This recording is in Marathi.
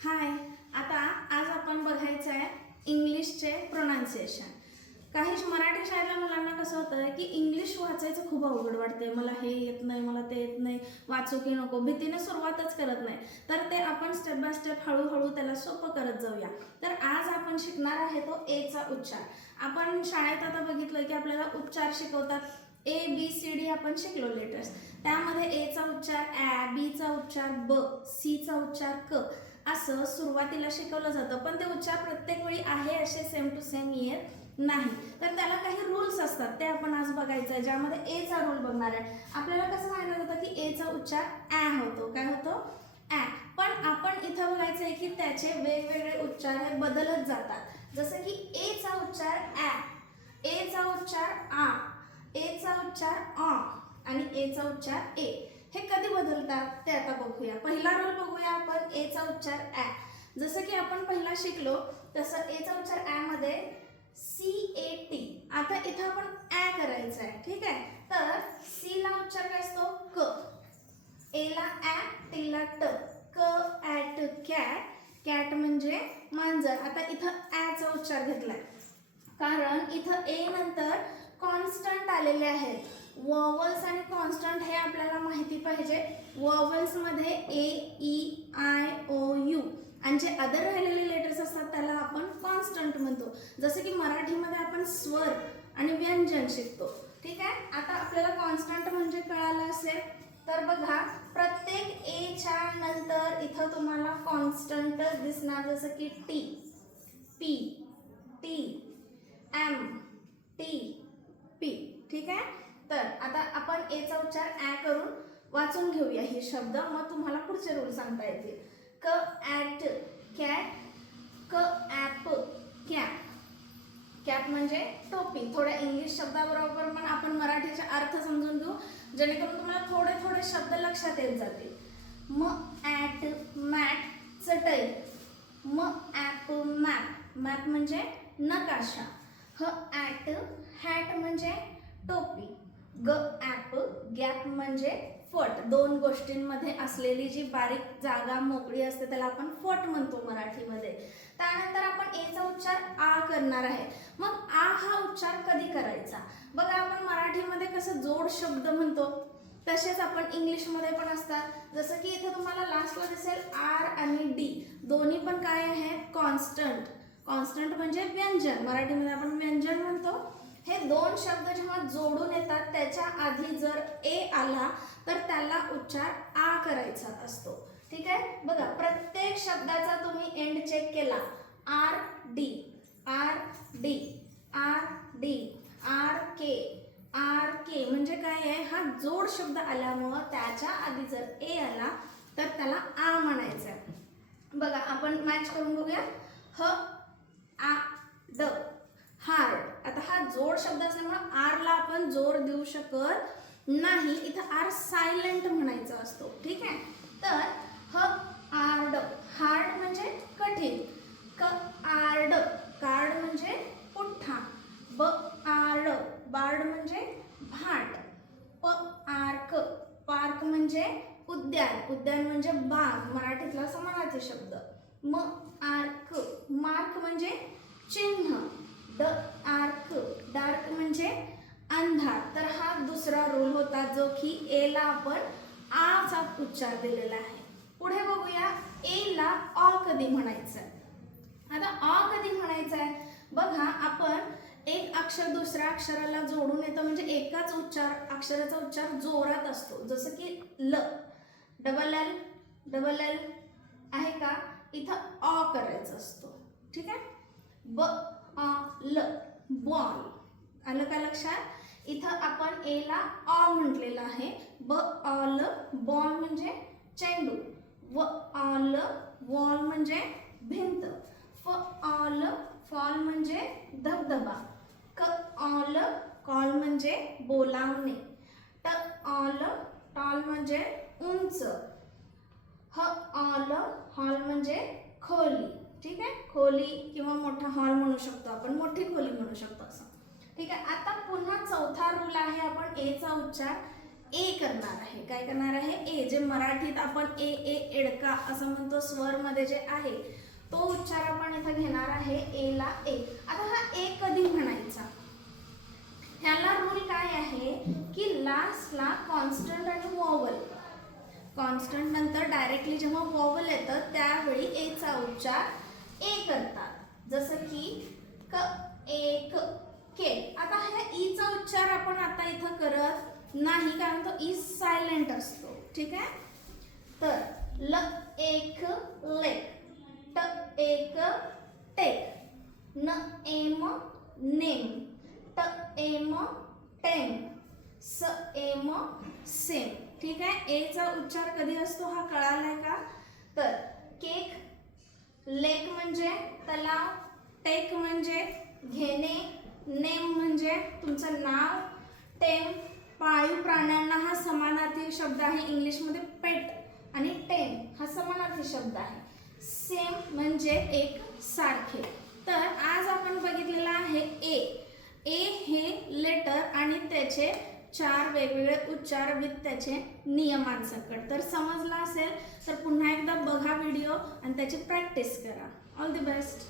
हाय. आता आज आपण बघायचं आहे इंग्लिशचे प्रोनाऊन्सिएशन. काही मराठी शाळेतल्या मुलांना कसं होतं की इंग्लिश वाचायचं खूप अवघड वाटते. मला हे येत नाही, मला ते येत नाही, वाचू की नको, भीतीने सुरुवातच करत नाही. तर ते आपण स्टेप बाय स्टेप हळूहळू त्याला सोपं करत जाऊया. तर आज आपण शिकणार आहे तो एचा उच्चार. आपण शाळेत आता बघितलं की आपल्याला उच्चार शिकवतात. ABCD आपण शिकलो लेटर्स. त्यामध्ये एचा उच्चार ॲ, बीचा उच्चार ब, सीचा उच्चार क असं सुरुवातीला शिकवलं जातं. पण ते उच्चार प्रत्येक वेळी आहे असे सेम टू सेम येत नाही. तर त्याला काही रूल्स असतात, ते आपण आज बघायचं आहे. ज्यामध्ये एचा रूल बघणार आहे. आपल्याला कसं माहिती होतं की एचा उच्चार ॲ होतो. काय होतो? ॲ. पण आपण इथं बघायचं आहे की त्याचे वेगवेगळे उच्चार हे बदलत जातात. जसं की एचा उच्चार ॲ, एचा उच्चार आ, एचा उच्चार अ आणि एचा उच्चार ए. हे कधी बदलतात ते आता बघूया. पहिला रूल बघूया आपण, एचा उच्चार ॲ. जसं की आपण पहिला शिकलो तसं एचा उच्चार ॲ मध्ये CAT. आता इथं आपण ॲ करायचं आहे, ठीक आहे. तर सी ला उच्चार काय असतो? क. ए ला ॲ, टी ला ट. क ॲट कॅट. कॅट म्हणजे मांजर. आता इथं ॲचा उच्चार घेतलाय कारण इथं ए नंतर कॉन्स्टंट आलेले आहेत. वॉवल्स आणि कॉन्स्टंट हे आपल्याला माहिती पाहिजे. वॉवल्स मध्ये ए, ई, आय, ओ, यू आणि जे अदर राहिलेले लेटर्स असतात त्याला आपण कॉन्स्टंट म्हणतो. जसे की मराठीमध्ये आपण स्वर आणि व्यंजन शिकतो, ठीक आहे. आता आपल्याला कॉन्स्टंट म्हणजे कळालं असेल तर बघा, प्रत्येक एच्या नंतर इथं तुम्हाला कॉन्स्टंट दिसणार. जसं की T, P, T, M, T, P, ठीक आहे. तर आता आपण एचा उच्चार ॲ करून वाचून घेऊया हे शब्द, मग तुम्हाला पुढचे रूल सांगता येतील. क ॲट कॅट, क ॲप कॅप. कॅप म्हणजे टोपी. थोड्या इंग्लिश शब्दाबरोबर पण आपण मराठीचे अर्थ समजून घेऊ, जेणेकरून तुम्हाला थोडे थोडे शब्द लक्षात येत जातील. म ॲट मॅट चटई, म ॲप मॅप. मॅप म्हणजे नकाशा. ह ॲट हॅट म्हणजे टोपी. ग ॲप गॅप म्हणजे फट. दोन गोष्टींमध्ये असलेली जी बारीक जागा मोकळी असते त्याला आपण फट म्हणतो मराठीमध्ये. त्यानंतर आपण एचा उच्चार आ करणार आहे. मग आ हा उच्चार कधी करायचा? बघा, आपण मराठीमध्ये कसं जोड शब्द म्हणतो तसेच आपण इंग्लिशमध्ये पण असतात. जसं की इथे तुम्हाला लास्टला दिसेल आर आणि डी, दोन्ही पण काय आहेत? कॉन्स्टंट. कॉन्स्टंट म्हणजे व्यंजन. मराठीमध्ये आपण व्यंजन म्हणतो. हे दोन शब्द जेव्हा जोडून येतात त्याच्या आधी जर ए आला तर त्याला उच्चार आ करायचा असतो, ठीक आहे. बघा, प्रत्येक शब्दाचा तुम्ही एंड चेक केला. R D, R D, R D, R K म्हणजे काय आहे? हा जोड शब्द आल्यामुळं त्याच्या आधी जर ए आला तर त्याला आ म्हणायचं आहे. बघा, आपण मॅच करून बघूया. ह आ ड, हार्ड. आता हा जोड शब्द असल्यामुळे आर ला आपण जोर देऊ शकत नाही. इथं आर सायलेंट म्हणायचा असतो, ठीक आहे. तर ह आर्ड, हार्ड म्हणजे कठीण. क आर्ड, कार्ड म्हणजे पुठ्ठा. ब आर्ड, बार्ड म्हणजे भाट. प आर्क, पार्क म्हणजे उद्यान. उद्यान म्हणजे बाग, मराठीतला समानार्थी शब्द. म आर्क, मार्क म्हणजे चिन्ह. ड आर्क, डार्क म्हणजे अंधार. तर हा दुसरा रूल होता जो की ए ला आपण आचा उच्चार दिलेला आहे. पुढे बघूया, ए ला अ कधी म्हणायचं. आता अ कधी म्हणायचं आहे? बघा, आपण एक अक्षर दुसऱ्या अक्षराला जोडून येतं म्हणजे एकाच अक्षराचा उच्चार जोरात असतो. जसं की ल, डबल एल, डबल एल आहे का? इथं अ करायचं असतो, ठीक आहे. ब अ ल, बॉल. आलं का लक्षात? इथं आपण ए ला अ म्हटलेलं आहे. ब अ ल, बॉल म्हणजे चेंडू. व अ ल, वॉल म्हणजे भिंत. फ अ ल, फॉल म्हणजे धबधबा. क अ ल, कॉल म्हणजे बोलावणे. ट अ ल, टॉल म्हणजे उंच. ह अ ल, हॉल म्हणजे खोली, ठीक आहे. खोली किंवा मोठा हॉल म्हणू शकतो आपण, मोठी खोली म्हणू शकतो असं, ठीक आहे. आता पुन्हा चौथा रूल आहे आपण एचा उच्चार ए करणार आहे. काय करणार आहे? ए. जे मराठीत आपण ए ए एडका असं म्हणतो स्वरमध्ये जे आहे तो उच्चार आपण इथं घेणार आहे. ए ला ए. आता हा ए कधी म्हणायचा? ह्याला रूल काय आहे की लास्टला कॉन्स्टंट आणि वॉवल, कॉन्स्टंट नंतर डायरेक्टली जेव्हा वॉवल येतं त्यावेळी ए चा उच्चार ए करतात. जसं की क एक के. आता ह्या ई चा उच्चार आपण आता इथं करत नाही कारण तो ई सायलेंट असतो. ठीक आहे. तर ल एक लेक, ट एक टेक, न एम नेम, ट एम टेम, स एम सेम. ठीक आहे. ए चा उच्चार कधी असतो हा कळालाय का? तर केक, लेक म्हणजे तलाव, टेक म्हणजे घेणे, नेम म्हणजे तुमचं नाव, टेम पाळीव प्राण्यांना हा समानार्थी शब्द आहे. इंग्लिशमध्ये पेट आणि टेम हा समानार्थी शब्द आहे. सेम म्हणजे एक सारखे. तर आज आपण बघितलेलं आहे ए. ए हे लेटर आणि त्याचे 4 वेगवेगळे उच्चार विथ त्याचे नियमांसकट. तर समजला असेल तर पुन्हा एकदा बघा व्हिडिओ आणि त्याची प्रॅक्टिस करा. All the best.